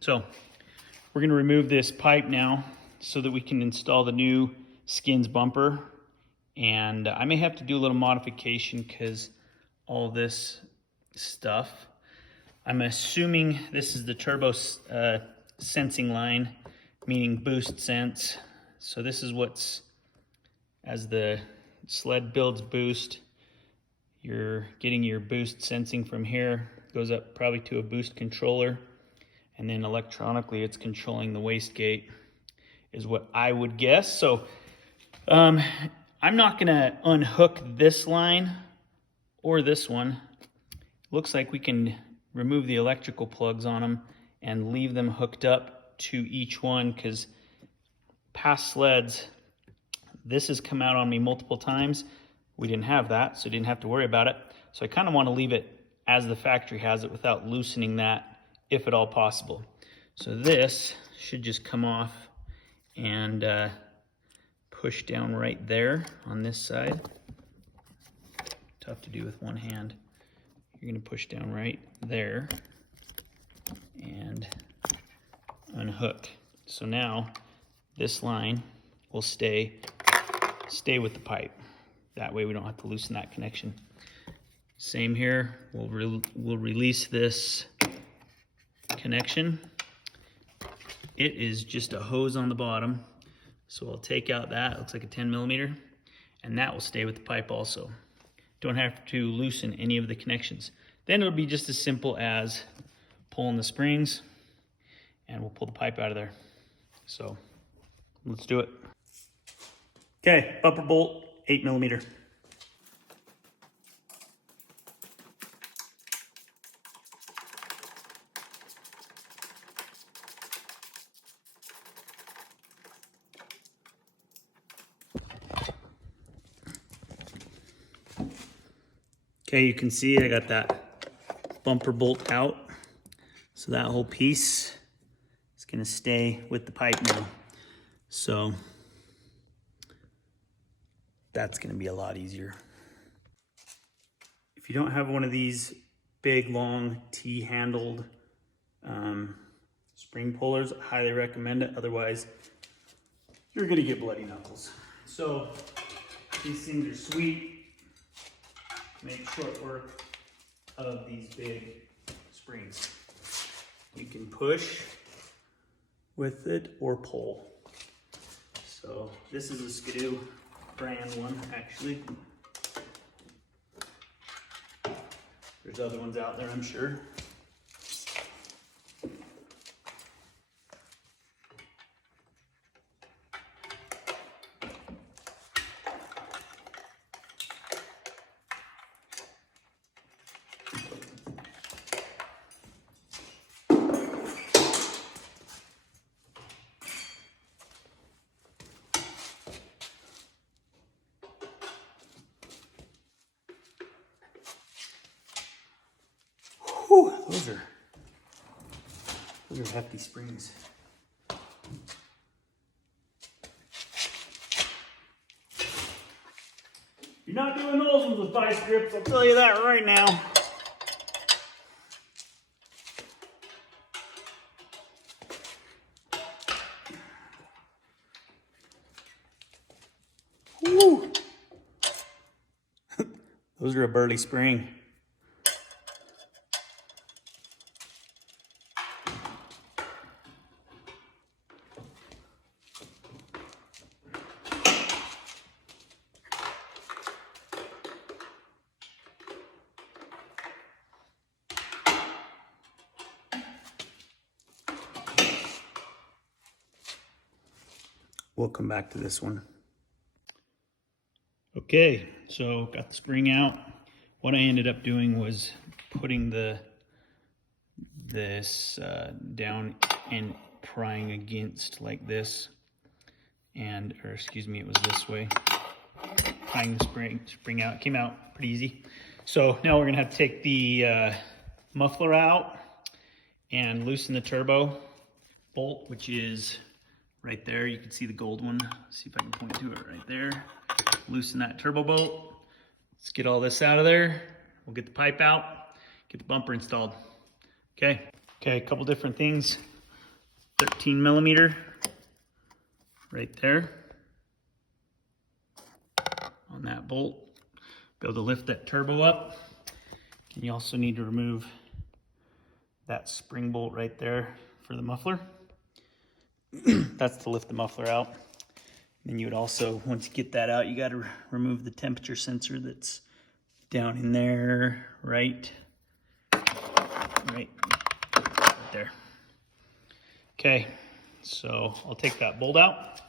So we're going to remove this pipe now so that we can install the new Skinz bumper. And I may have to do a little modification because all this stuff, I'm assuming this is the turbo sensing line, meaning boost sense. So this is what's, as the sled builds boost, you're getting your boost sensing from here, goes up probably to a boost controller, and then electronically it's controlling the wastegate, is what I would guess. So I'm not gonna unhook this line or this one. Looks like we can remove the electrical plugs on them and leave them hooked up to each one, because past sleds, this has come out on me multiple times. We didn't have that, so didn't have to worry about it. So I kind of want to leave it as the factory has it without loosening that, if at all possible. So this should just come off and push down right there on this side. Tough to do with one hand. You're going to push down right there and unhook. So now this line will stay with the pipe. That way we don't have to loosen that connection. Same here, we'll release this connection. It is just a hose on the bottom. So I'll take out that, it looks like a 10 millimeter, and that will stay with the pipe also. Don't have to loosen any of the connections. Then it'll be just as simple as pulling the springs, and we'll pull the pipe out of there. So let's do it. Okay, bumper bolt, 8 millimeter. Okay, you can see I got that bumper bolt out. So that whole piece is gonna stay with the pipe now. So that's gonna be a lot easier. If you don't have one of these big, long, T-handled spring pullers, I highly recommend it. Otherwise, you're gonna get bloody knuckles. So these things are sweet. Make short work of these big springs. You can push with it or pull. So this is a Skidoo brand one, actually. There's other ones out there, I'm sure. Whew, those are hefty springs. You're not doing those ones with vice grips, I'll tell you that right now. Whew. Those are a burly spring. We'll come back to this one. Okay, so got the spring out. What I ended up doing was putting this down and prying against like this, or excuse me, it was this way. Prying the spring out. It came out pretty easy. So now we're gonna have to take the muffler out and loosen the turbo bolt, which is right there. You can see the gold one. Let's see if I can point to it right there. Loosen that turbo bolt. Let's get all this out of there. We'll get the pipe out, get the bumper installed. Okay, a couple different things 13 millimeter right there on that bolt. Be able to lift that turbo up. And you also need to remove that spring bolt right there for the muffler. That's to lift the muffler out. Then you would also, once you get that out, you got to remove the temperature sensor that's down in there, right there. Okay, so I'll take that bolt out,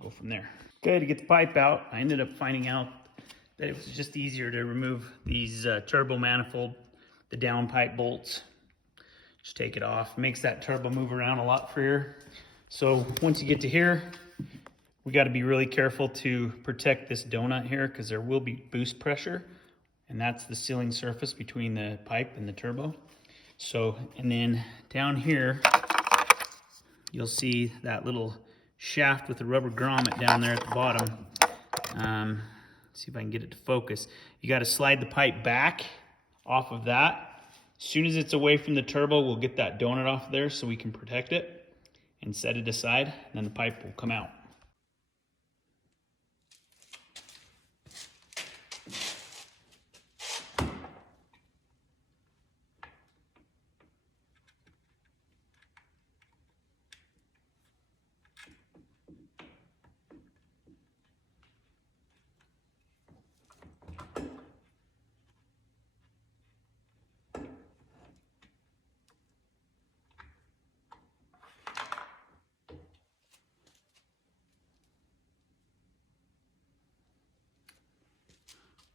go from there. Okay, to get the pipe out, I ended up finding out that it was just easier to remove these turbo manifold, the downpipe bolts. Just take it off. Makes that turbo move around a lot freer. So once you get to here, we got to be really careful to protect this donut here because there will be boost pressure, and that's the sealing surface between the pipe and the turbo. So, and then down here, you'll see that little shaft with the rubber grommet down there at the bottom. See if I can get it to focus. You got to slide the pipe back off of that. As soon as it's away from the turbo, we'll get that donut off there so we can protect it and set it aside, and then the pipe will come out.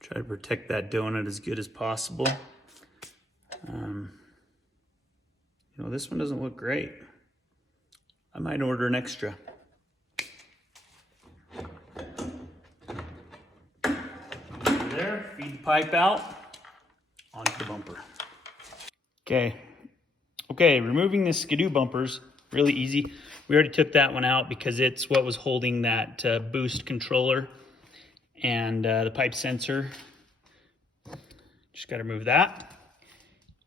Try to protect that donut as good as possible. You know, this one doesn't look great. I might order an extra. There, feed the pipe out onto the bumper. Okay, removing the skidoo bumpers, really easy. We already took that one out because it's what was holding that boost controller and the pipe sensor. Just got to remove that.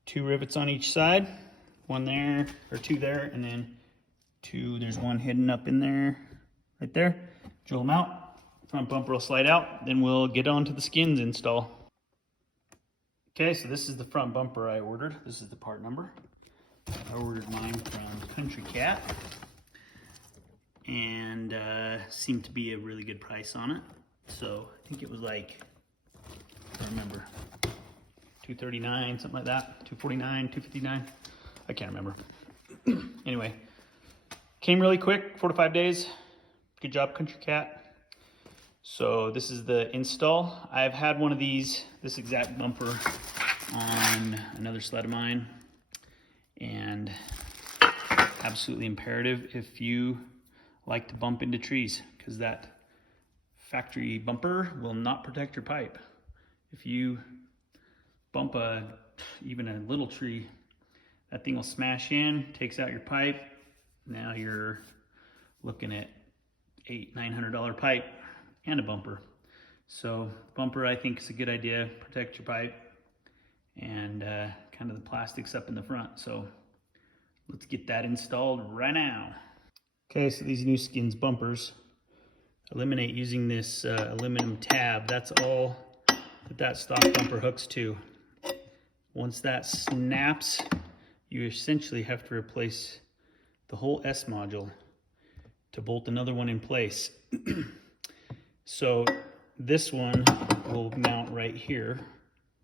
2 rivets on each side, 1 there, or 2 there, and then 2, there's 1 hidden up in there, right there. Drill them out, front bumper will slide out, then we'll get on to the Skinz install. Okay, so this is the front bumper I ordered. This is the part number. I ordered mine from Country Cat, and seemed to be a really good price on it. So I think it was like, I don't remember, $239, something like that, $249, $259, I can't remember. Anyway, came really quick, 4 to 5 days. Good job, Country Cat. So this is the install. I've had one of these, this exact bumper, on another sled of mine, and absolutely imperative if you like to bump into trees, because that factory bumper will not protect your pipe. If you bump even a little tree, that thing will smash in, takes out your pipe. Now you're looking at $800-900 pipe and a bumper. So bumper, I think, is a good idea. Protect your pipe and kind of the plastics up in the front. So let's get that installed right now. Okay, so these new Skinz bumpers eliminate using this aluminum tab. That's all that stock bumper hooks to. Once that snaps, you essentially have to replace the whole S module to bolt another one in place. So this one will mount right here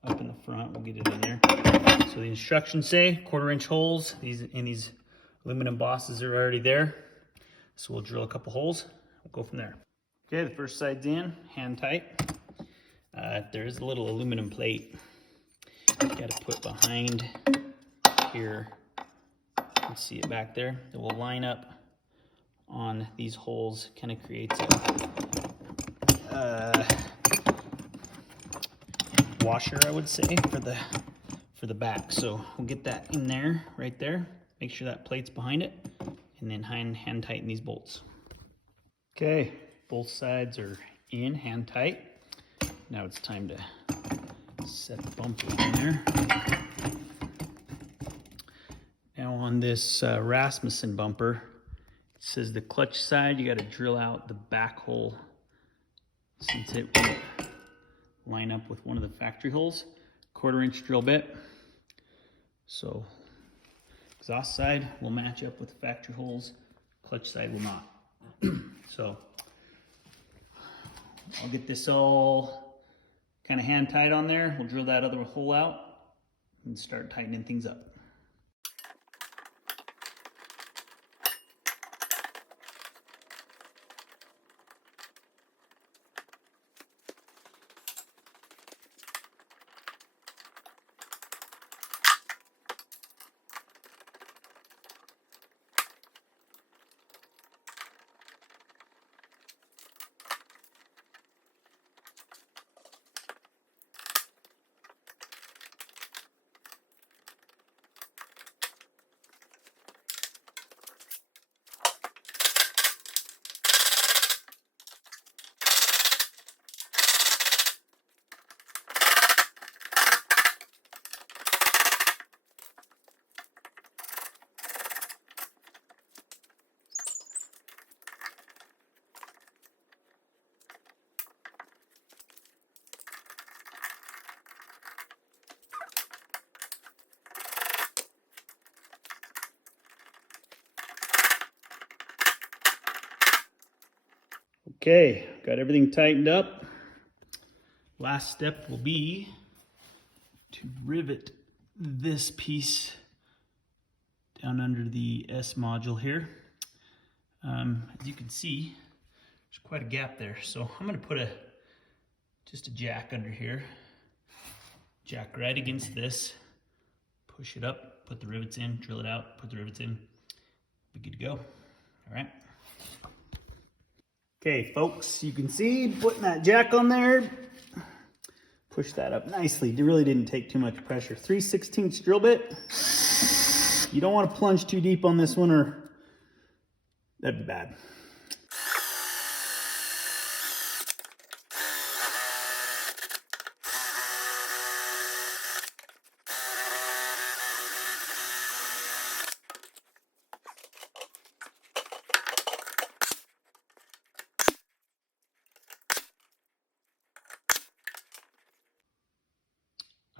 up in the front. We'll get it in there. So the instructions say 1/4-inch holes. These aluminum bosses are already there. So we'll drill a couple holes. We'll go from there. Okay, the first side's in, hand tight. There's a little aluminum plate you gotta put behind here. You can see it back there. It will line up on these holes. Kind of creates a washer, I would say, for the back. So we'll get that in there, right there. Make sure that plate's behind it, and then hand tighten these bolts. Okay, both sides are in, hand tight. Now it's time to set the bumper in there. Now on on this Rasmussen bumper, it says the clutch side, you got to drill out the back hole since it won't line up with one of the factory holes. 1/4-inch drill bit. So exhaust side will match up with the factory holes, clutch side will not. So I'll get this all kind of hand tight on there. We'll drill that other hole out and start tightening things up. Okay, got everything tightened up. Last step will be to rivet this piece down under the S module here. As you can see, there's quite a gap there. So I'm gonna put just a jack under here. Jack right against this, push it up, put the rivets in, drill it out, put the rivets in. Be good to go, all right? Okay, folks, you can see putting that jack on there, push that up nicely. It really didn't take too much pressure. 3/16 drill bit. You don't want to plunge too deep on this one or that'd be bad.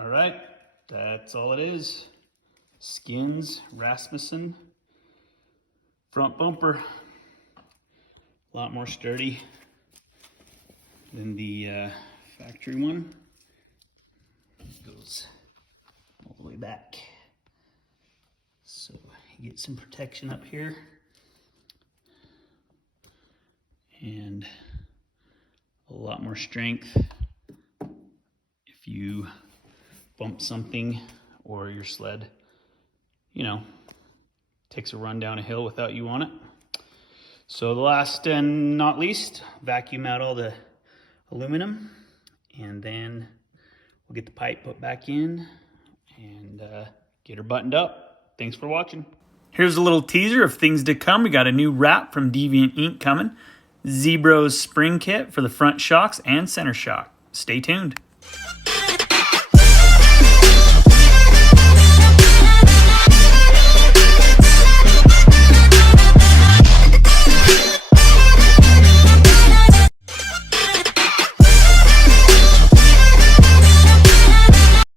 All right, that's all it is. Skinz Rasmussen front bumper. A lot more sturdy than the factory one. It goes all the way back. So you get some protection up here. And a lot more strength if you bump something or your sled, you know, takes a run down a hill without you on it. So the last and not least, vacuum out all the aluminum and then we'll get the pipe put back in and get her buttoned up. Thanks for watching. Here's a little teaser of things to come. We got a new wrap from Deviant Ink coming. Zebro's spring kit for the front shocks and center shock. Stay tuned.